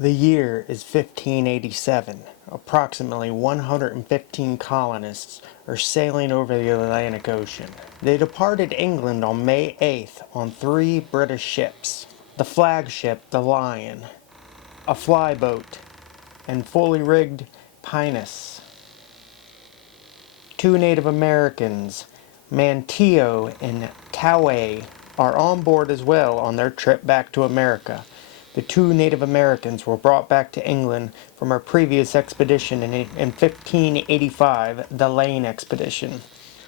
The year is 1587. Approximately 115 colonists are sailing over the Atlantic Ocean. They departed England on May 8th on 3 British ships. The flagship, the Lion, a flyboat, and fully rigged pinnace. 2 Native Americans, Manteo and Toway, are on board as well on their trip back to America. The 2 Native Americans were brought back to England from a previous expedition in 1585, the Lane Expedition,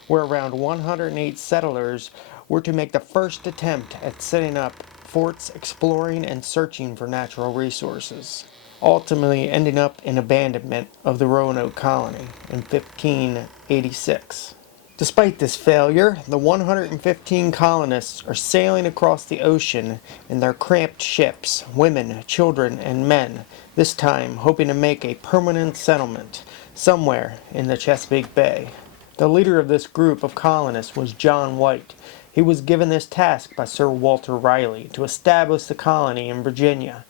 where around 108 settlers were to make the first attempt at setting up forts, exploring and searching for natural resources, ultimately ending up in abandonment of the Roanoke colony in 1586. Despite this failure, the 115 colonists are sailing across the ocean in their cramped ships, women, children, and men, this time hoping to make a permanent settlement somewhere in the Chesapeake Bay. The leader of this group of colonists was John White. He was given this task by Sir Walter Raleigh to establish the colony in Virginia.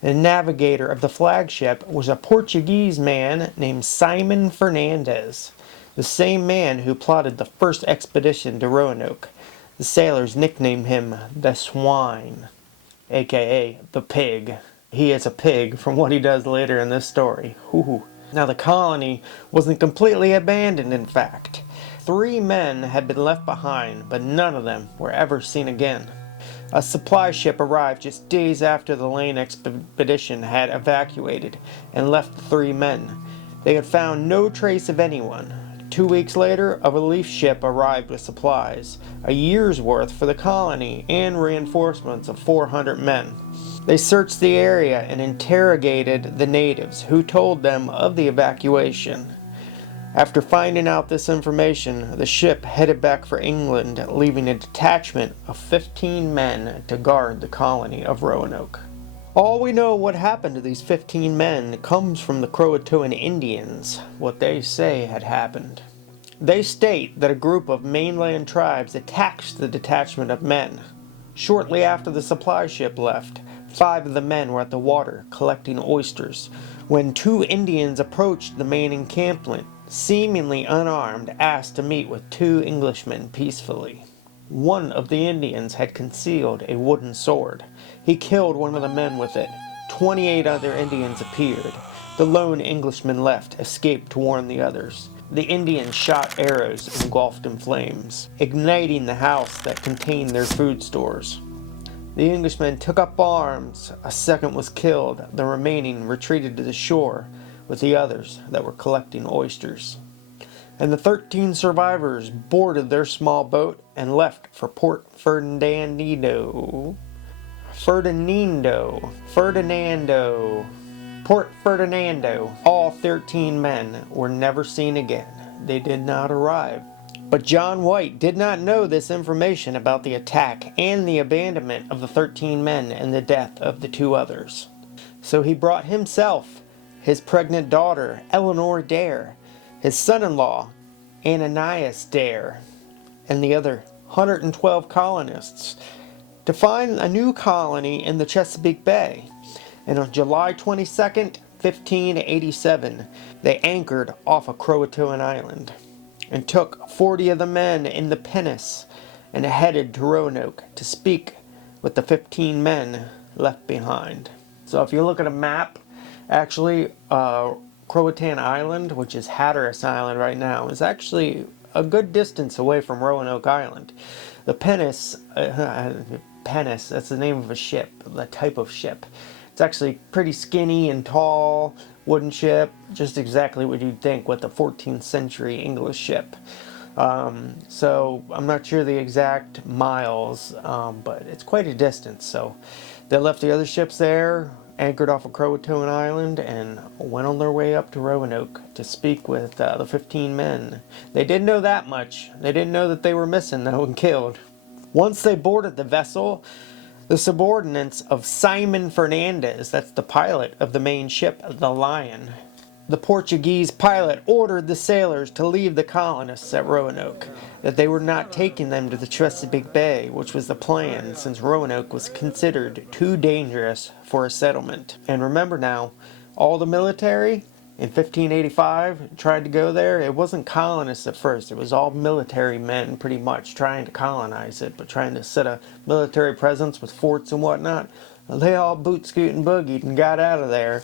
The navigator of the flagship was a Portuguese man named Simon Fernandez, the same man who plotted the first expedition to Roanoke. The sailors nicknamed him the Swine, aka the Pig. He is a pig from what he does later in this story. Ooh. Now the colony wasn't completely abandoned, in fact. 3 men had been left behind, but none of them were ever seen again. A supply ship arrived just days after the Lane expedition had evacuated and left the 3 men. They had found no trace of anyone. 2 weeks later, a relief ship arrived with supplies, a year's worth for the colony and reinforcements of 400 men. They searched the area and interrogated the natives, who told them of the evacuation. After finding out this information, the ship headed back for England, leaving a detachment of 15 men to guard the colony of Roanoke. All we know what happened to these 15 men comes from the Croatoan Indians, what they say had happened. They state that a group of mainland tribes attacked the detachment of men. Shortly after the supply ship left, 5 of the men were at the water collecting oysters when 2 Indians approached the main encampment, seemingly unarmed, asked to meet with 2 Englishmen peacefully. One of the Indians had concealed a wooden sword. He killed one of the men with it. 28 other Indians appeared. The lone Englishman left, escaped to warn the others. The Indians shot arrows engulfed in flames, igniting the house that contained their food stores. The Englishmen took up arms. A second was killed. The remaining retreated to the shore with the others that were collecting oysters. And the 13 survivors boarded their small boat and left for Port Ferdinando. Port Ferdinando. All 13 men were never seen again. They did not arrive. But John White did not know this information about the attack and the abandonment of the 13 men and the death of the 2 others. So he brought himself, his pregnant daughter, Eleanor Dare, his son-in-law, Ananias Dare, and the other 112 colonists to find a new colony in the Chesapeake Bay. And on July 22nd, 1587, they anchored off of Croatoan Island and took 40 of the men in the pinnace and headed to Roanoke to speak with the 15 men left behind. So if you look at a map, actually, Croatoan Island, which is Hatteras Island right now, is actually a good distance away from Roanoke Island. The pinnace, that's the name of a ship, the type of ship. It's actually pretty skinny and tall, wooden ship, just exactly what you'd think with a 14th century English ship. So I'm not sure the exact miles, but it's quite a distance. So they left the other ships there, anchored off of Croatoan Island, and went on their way up to Roanoke to speak with the 15 men. They didn't know that much. They didn't know that they were missing, though, and killed. Once they boarded the vessel, the subordinates of Simon Fernandez, that's the pilot of the main ship, the Lion, The Portuguese pilot ordered the sailors to leave the colonists at Roanoke, that they were not taking them to the Chesapeake Bay, which was the plan since Roanoke was considered too dangerous for a settlement. And remember now, all the military in 1585 tried to go there. It wasn't colonists at first. It was all military men pretty much trying to colonize it, but trying to set a military presence with forts and whatnot. They all boot scoot and boogied and got out of there.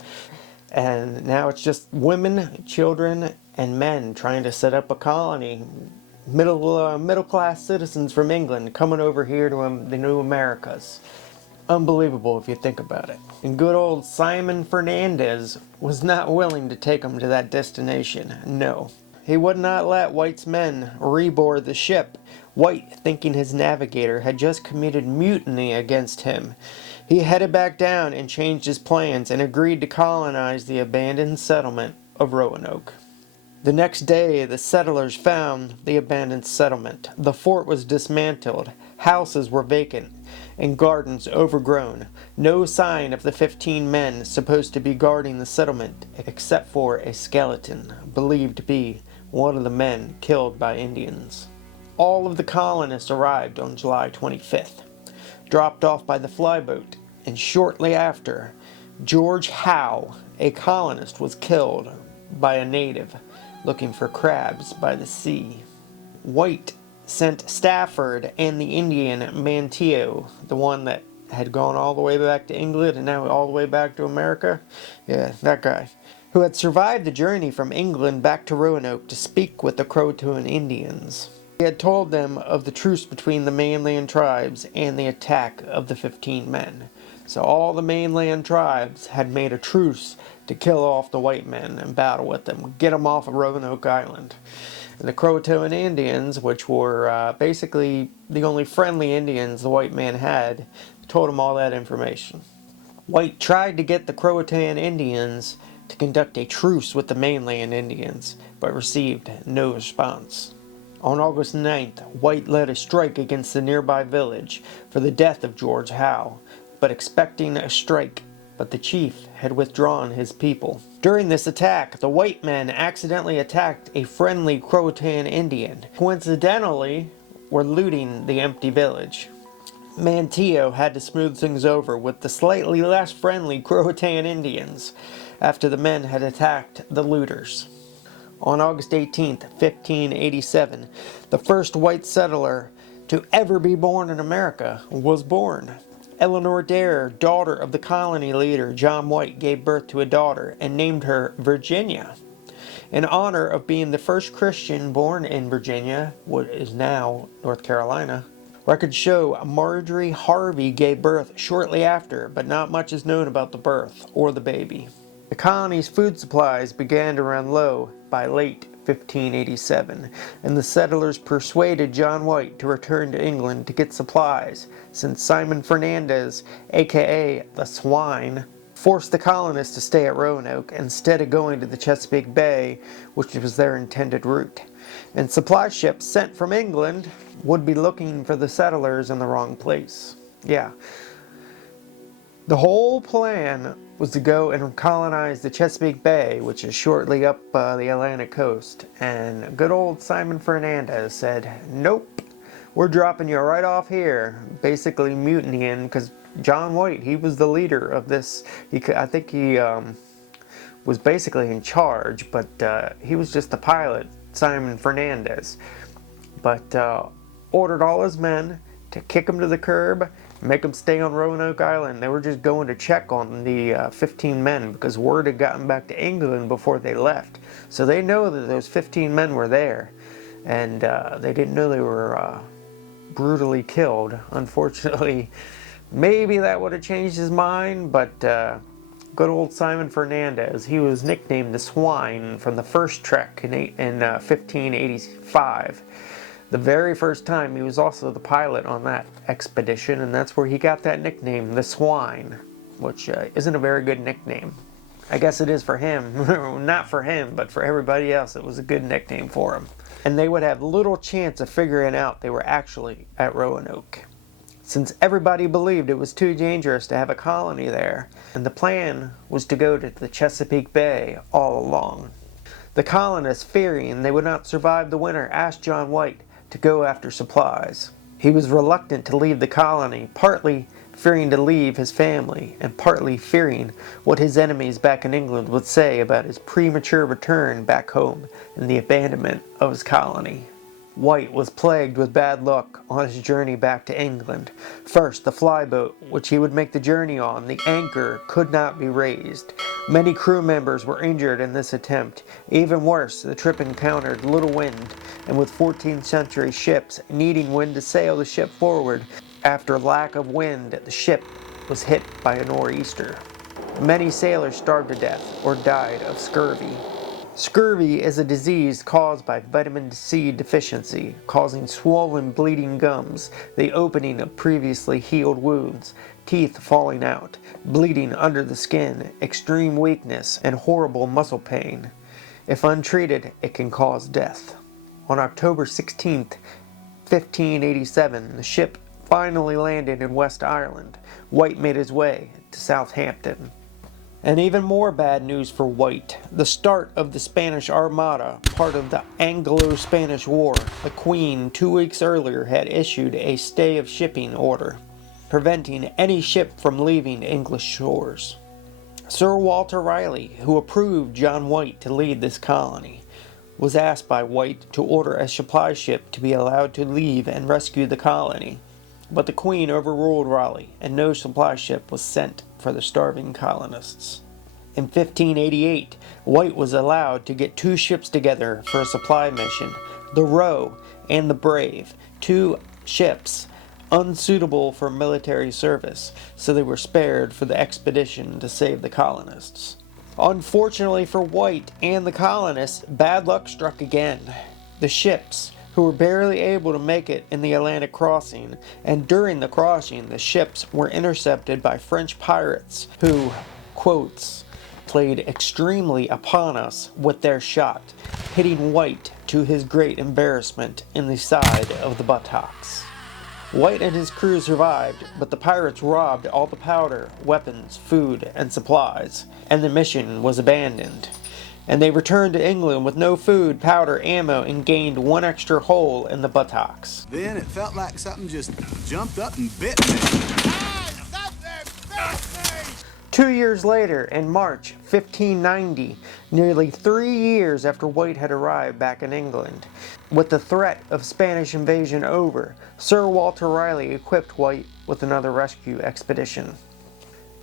And now it's just women, children, and men trying to set up a colony. Middle class citizens from England coming over here to the new Americas. Unbelievable if you think about it. And good old Simon Fernandez was not willing to take them to that destination. No. He would not let White's men reboard the ship. White, thinking his navigator had just committed mutiny against him, he headed back down and changed his plans and agreed to colonize the abandoned settlement of Roanoke. The next day, the settlers found the abandoned settlement. The fort was dismantled, houses were vacant, and gardens overgrown. No sign of the 15 men supposed to be guarding the settlement, except for a skeleton, believed to be one of the men killed by Indians. All of the colonists arrived on July 25th, dropped off by the flyboat, and shortly after, George Howe, a colonist, was killed by a native looking for crabs by the sea. White sent Stafford and the Indian Manteo, the one that had gone all the way back to England and now all the way back to America. Yeah, that guy. Who had survived the journey from England back to Roanoke to speak with the Croatoan Indians. He had told them of the truce between the mainland tribes and the attack of the 15 men. So all the mainland tribes had made a truce to kill off the white men and battle with them, get them off of Roanoke Island. And the Croatoan Indians, which were basically the only friendly Indians the white man had, told him all that information. White tried to get the Croatoan Indians to conduct a truce with the mainland Indians, but received no response. On August 9th, White led a strike against the nearby village for the death of George Howe, but expecting a strike, but the chief had withdrawn his people. During this attack, the white men accidentally attacked a friendly Croatoan Indian. Coincidentally, were looting the empty village. Manteo had to smooth things over with the slightly less friendly Croatoan Indians after the men had attacked the looters. On August 18th, 1587, the first white settler to ever be born in America was born. Eleanor Dare, daughter of the colony leader John White, gave birth to a daughter and named her Virginia. In honor of being the first Christian born in Virginia, what is now North Carolina, records show Marjorie Harvey gave birth shortly after, but not much is known about the birth or the baby. The colony's food supplies began to run low by late 1587, and the settlers persuaded John White to return to England to get supplies, since Simon Fernandez, aka the Swine, forced the colonists to stay at Roanoke instead of going to the Chesapeake Bay, which was their intended route. And supply ships sent from England would be looking for the settlers in the wrong place. Yeah. The whole plan was to go and colonize the Chesapeake Bay, which is shortly up the Atlantic coast. And good old Simon Fernandez said, nope, we're dropping you right off here. Basically mutinying, because John White, he was the leader of this. I think he was basically in charge, but he was just the pilot, Simon Fernandez. But ordered all his men to kick him to the curb, make them stay on Roanoke Island. They were just going to check on the 15 men because word had gotten back to England before they left. So they know that those 15 men were there, and they didn't know they were brutally killed. Unfortunately, maybe that would have changed his mind, but good old Simon Fernandez, he was nicknamed the Swine from the first trek in 1585. The very first time, he was also the pilot on that expedition, and that's where he got that nickname, the Swine, which isn't a very good nickname. I guess it is for him. Not for him, but for everybody else, it was a good nickname for him. And they would have little chance of figuring out they were actually at Roanoke. since everybody believed it was too dangerous to have a colony there, and the plan was to go to the Chesapeake Bay all along. The colonists, fearing they would not survive the winter, asked John White to go after supplies. He was reluctant to leave the colony, partly fearing to leave his family, and partly fearing what his enemies back in England would say about his premature return back home and the abandonment of his colony. White was plagued with bad luck on his journey back to England. First, the flyboat, which he would make the journey on, the anchor could not be raised. Many crew members were injured in this attempt. Even worse, the trip encountered little wind, and with 14th century ships needing wind to sail the ship forward, after lack of wind, the ship was hit by a nor'easter. Many sailors starved to death or died of scurvy. Scurvy is a disease caused by vitamin C deficiency, causing swollen, bleeding gums, the opening of previously healed wounds, teeth falling out, bleeding under the skin, extreme weakness, and horrible muscle pain. If untreated, it can cause death. On October 16, 1587, the ship finally landed in West Ireland. White made his way to Southampton. And even more bad news for White. The start of the Spanish Armada, part of the Anglo-Spanish War. The Queen, 2 weeks earlier, had issued a stay of shipping order, preventing any ship from leaving English shores. Sir Walter Raleigh, who approved John White to lead this colony, was asked by White to order a supply ship to be allowed to leave and rescue the colony. But the Queen overruled Raleigh, and no supply ship was sent for the starving colonists. In 1588, White was allowed to get 2 ships together for a supply mission, the Roe and the Brave, 2 ships unsuitable for military service, so they were spared for the expedition to save the colonists. Unfortunately for White and the colonists, bad luck struck again. The ships, who were barely able to make it in the Atlantic crossing, and during the crossing the ships were intercepted by French pirates who, quotes, played extremely upon us with their shot, hitting White to his great embarrassment in the side of the buttocks. White and his crew survived, but the pirates robbed all the powder, weapons, food, and supplies, and the mission was abandoned. And they returned to England with no food, powder, ammo, and gained 1 extra hole in the buttocks. Then it felt like something just jumped up and bit me. 2 years later, in March 1590, nearly 3 years after White had arrived back in England, with the threat of Spanish invasion over, Sir Walter Raleigh equipped White with another rescue expedition.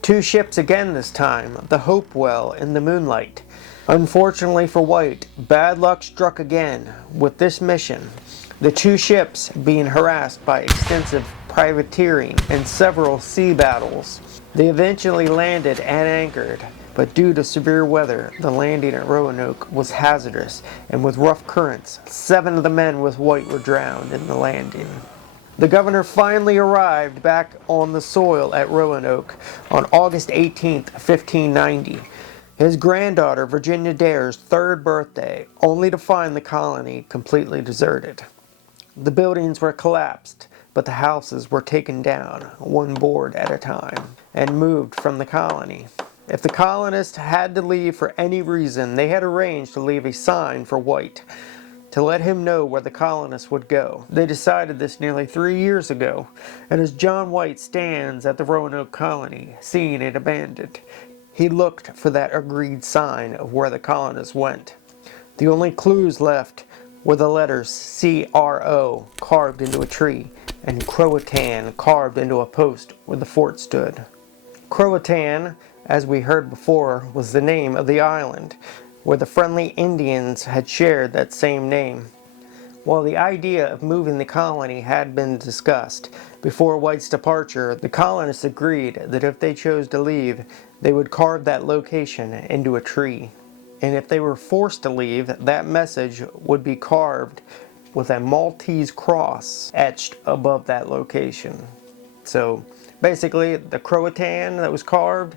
2 ships again this time, the Hopewell and the Moonlight. Unfortunately for White, bad luck struck again with this mission, the 2 ships being harassed by extensive privateering and several sea battles. They eventually landed and anchored, but due to severe weather, the landing at Roanoke was hazardous, and with rough currents, 7 of the men with White were drowned in the landing. The governor finally arrived back on the soil at Roanoke on August 18, 1590. His granddaughter, Virginia Dare's 3rd birthday, only to find the colony completely deserted. The buildings were collapsed, but the houses were taken down, 1 board at a time, and moved from the colony. If the colonists had to leave for any reason, they had arranged to leave a sign for White, to let him know where the colonists would go. They decided this nearly 3 years ago, and as John White stands at the Roanoke colony, seeing it abandoned, he looked for that agreed sign of where the colonists went. The only clues left were the letters C-R-O carved into a tree and Croatan carved into a post where the fort stood. Croatan, as we heard before, was the name of the island, where the friendly Indians had shared that same name. While the idea of moving the colony had been discussed, before White's departure, the colonists agreed that if they chose to leave, they would carve that location into a tree. And if they were forced to leave, that message would be carved with a Maltese cross etched above that location. So basically, the Croatan that was carved,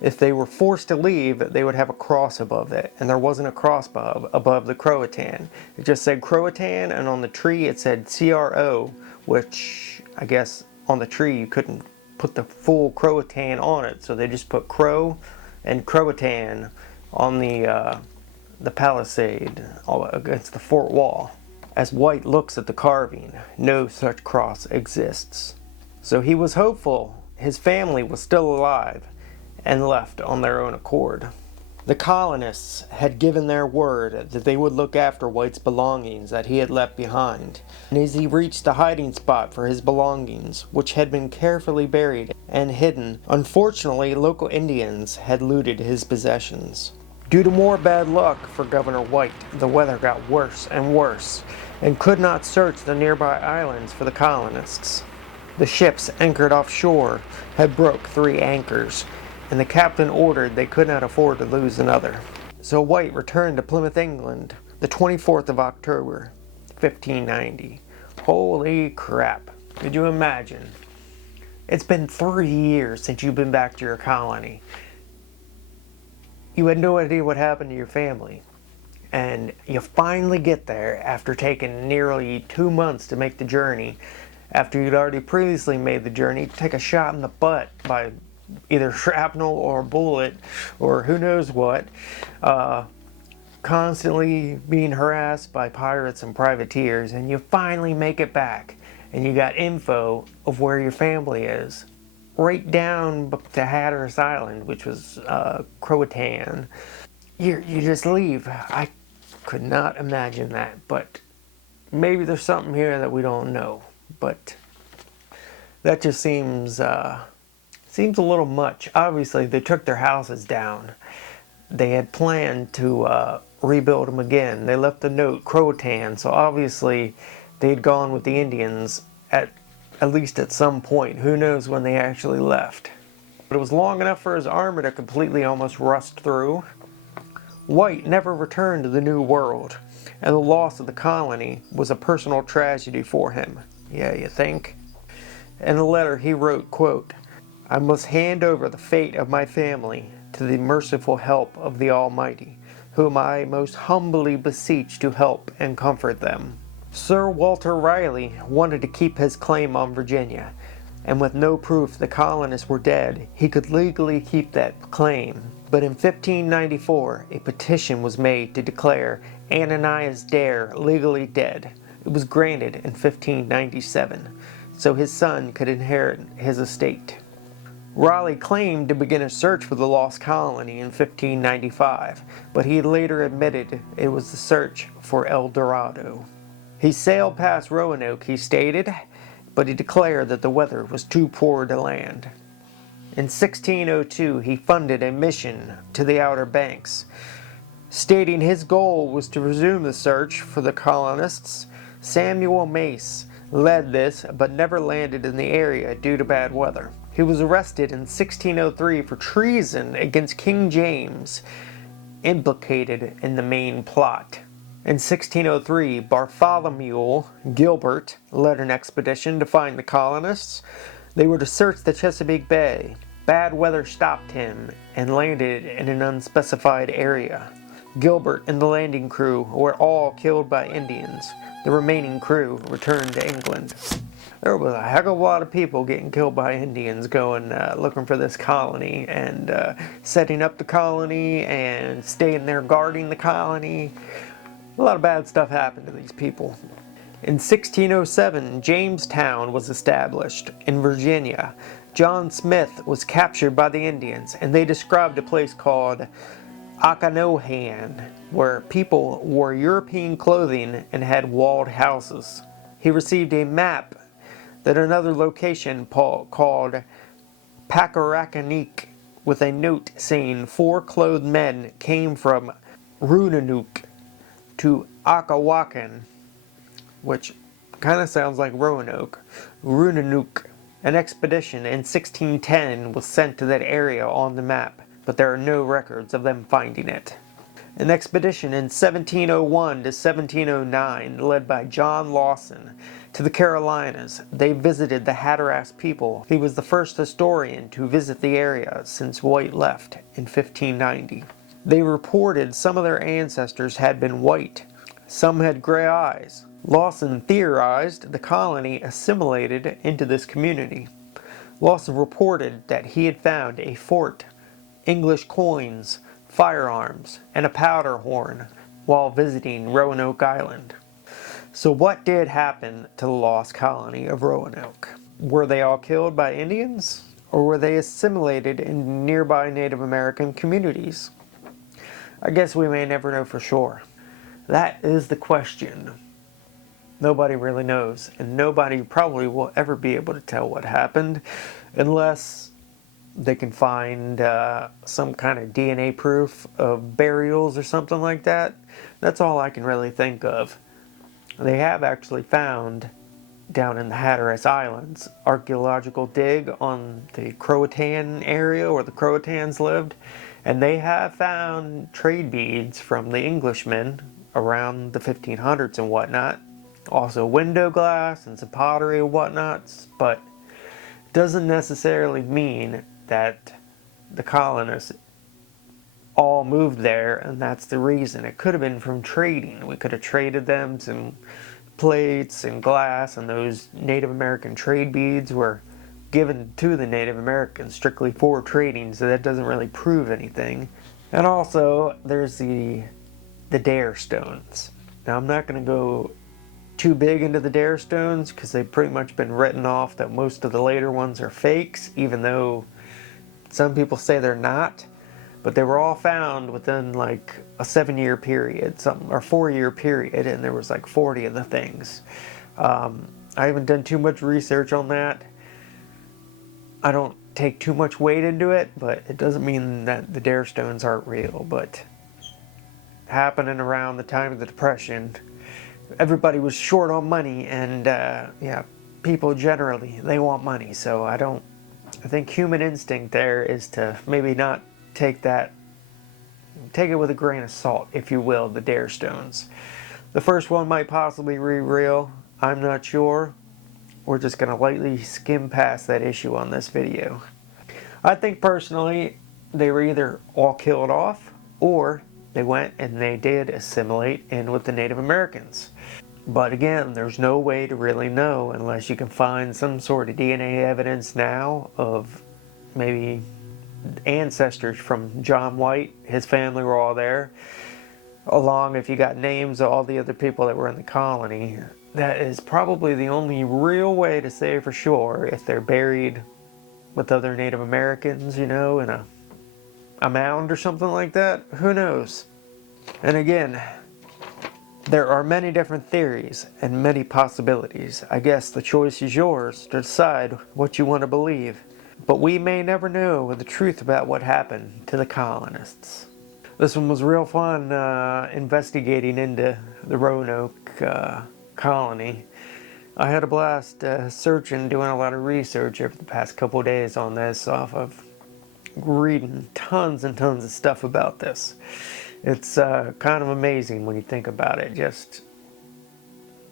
if they were forced to leave, they would have a cross above it, and there wasn't a cross above the Croatan. It just said Croatan, and on the tree it said CRO, which I guess on the tree, you couldn't put the full Croatan on it, so they just put crow and Croatan on the palisade against the fort wall. As White looks at the carving, no such cross exists. So he was hopeful his family was still alive and left on their own accord. The colonists had given their word that they would look after White's belongings that he had left behind, and as he reached the hiding spot for his belongings, which had been carefully buried and hidden, unfortunately local Indians had looted his possessions. Due to more bad luck for Governor White, the weather got worse and worse, and could not search the nearby islands for the colonists. The ships anchored offshore had broke 3 anchors, and the captain ordered they could not afford to lose another. So White returned to Plymouth, England, the 24th of October, 1590. Holy crap. Could you imagine? It's been 3 years since you've been back to your colony. You had no idea what happened to your family. And you finally get there after taking nearly 2 months to make the journey. After you'd already previously made the journey, take a shot in the butt by either shrapnel or bullet or who knows what, constantly being harassed by pirates and privateers, and you finally make it back, and you got info of where your family is, right down to Hatteras Island, which was Croatan. You just leave. I could not imagine that, but maybe there's something here that we don't know, but that just seems a little much. Obviously, they took their houses down. They had planned to rebuild them again. They left a note, Croatan, so obviously they had gone with the Indians at least at some point. Who knows when they actually left. But it was long enough for his armor to completely almost rust through. White never returned to the New World, and the loss of the colony was a personal tragedy for him. Yeah, you think? In a letter he wrote, quote, "I must hand over the fate of my family to the merciful help of the Almighty, whom I most humbly beseech to help and comfort them." Sir Walter Raleigh wanted to keep his claim on Virginia, and with no proof the colonists were dead, he could legally keep that claim. But in 1594, a petition was made to declare Ananias Dare legally dead. It was granted in 1597, so his son could inherit his estate. Raleigh claimed to begin a search for the lost colony in 1595, but he later admitted it was the search for El Dorado. He sailed past Roanoke, he stated, but he declared that the weather was too poor to land. In 1602, he funded a mission to the Outer Banks, stating his goal was to resume the search for the colonists. Samuel Mace led this, but never landed in the area due to bad weather. He was arrested in 1603 for treason against King James, implicated in the main plot. In 1603, Bartholomew Gilbert led an expedition to find the colonists. They were to search the Chesapeake Bay. Bad weather stopped him and landed in an unspecified area. Gilbert and the landing crew were all killed by Indians. The remaining crew returned to England. There was a heck of a lot of people getting killed by Indians going looking for this colony and setting up the colony and staying there guarding the colony. A lot of bad stuff happened to these people. In 1607, Jamestown was established in Virginia. John Smith was captured by the Indians, and they described a place called Occonohan, where people wore European clothing and had walled houses. He received a map that another location called Packarackanique, with a note saying 4 clothed men came from Roanoke to Occowacan, which kind of sounds like Roanoke. Roanoke. An expedition in 1610 was sent to that area on the map, but there are no records of them finding it. An expedition in 1701 to 1709, led by John Lawson, to the Carolinas. They visited the Hatteras people. He was the first historian to visit the area since White left in 1590. They reported some of their ancestors had been white. Some had gray eyes. Lawson theorized the colony assimilated into this community. Lawson reported that he had found a fort, English coins, firearms, and a powder horn while visiting Roanoke Island. So what did happen to the lost colony of Roanoke? Were they all killed by Indians? Or were they assimilated in nearby Native American communities? I guess we may never know for sure. That is the question. Nobody really knows, and nobody probably will ever be able to tell what happened unless they can find some kind of DNA proof of burials or something like that. That's all I can really think of. They have actually found, down in the Hatteras Islands, archaeological dig on the Croatan area where the Croatans lived, and they have found trade beads from the Englishmen around the 1500s and whatnot. Also window glass and some pottery and whatnots, but doesn't necessarily mean that the colonists all moved there and that's the reason. It could have been from trading. We could have traded them some plates and glass, and those Native American trade beads were given to the Native Americans strictly for trading, so that doesn't really prove anything. And also there's the Dare stones. Now I'm not going to go too big into the Dare stones because they've pretty much been written off that most of the later ones are fakes, even though some people say they're not. But they were all found within like a 7-year period, something, or 4-year period, and there was like 40 of the things. I haven't done too much research on that. I don't take too much weight into it, but it doesn't mean that the Dare stones aren't real. But happening around the time of the Depression, everybody was short on money, and yeah, people generally, they want money. So I think human instinct there is to maybe not take it with a grain of salt, if you will, the Dare stones. The first one might possibly be real, I'm not sure. We're just going to lightly skim past that issue on this video. I think personally they were either all killed off, or they went and they did assimilate in with the Native Americans. But again, there's no way to really know unless you can find some sort of DNA evidence now of maybe ancestors from John White. His family were all there. Along, if you got names of all the other people that were in the colony, that is probably the only real way to say for sure if they're buried with other Native Americans, you know, in a mound or something like that. Who knows? And again, there are many different theories and many possibilities. I guess the choice is yours to decide what you want to believe. But we may never know the truth about what happened to the colonists. This one was real fun investigating into the Roanoke colony. I had a blast searching, doing a lot of research over the past couple days on this, off of reading tons and tons of stuff about this. It's kind of amazing when you think about it, just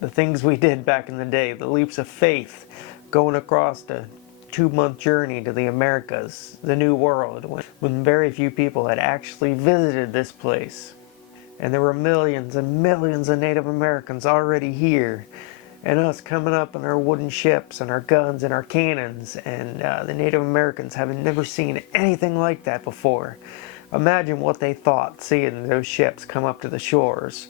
the things we did back in the day, the leaps of faith, going across the 2-month journey to the Americas, the New World, when very few people had actually visited this place. And there were millions and millions of Native Americans already here, and us coming up in our wooden ships and our guns and our cannons, and the Native Americans having never seen anything like that before. Imagine what they thought seeing those ships come up to the shores.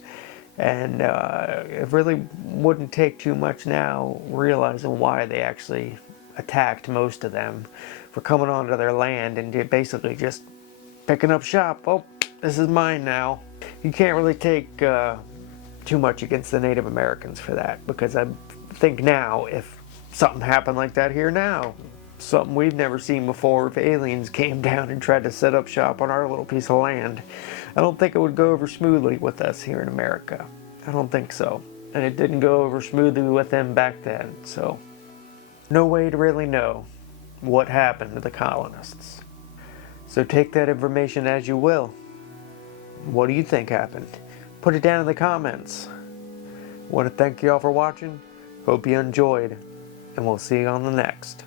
And it really wouldn't take too much now realizing why they actually attacked most of them for coming onto their land and basically just picking up shop. Oh, this is mine now. You can't really take too much against the Native Americans for that, because I think now if something happened like that here now, something we've never seen before, if aliens came down and tried to set up shop on our little piece of land, I don't think it would go over smoothly with us here in America. I don't think so. And it didn't go over smoothly with them back then, so no way to really know what happened to the colonists. So take that information as you will. What do you think happened? Put it down in the comments. Want to thank you all for watching. Hope you enjoyed, and we'll see you on the next.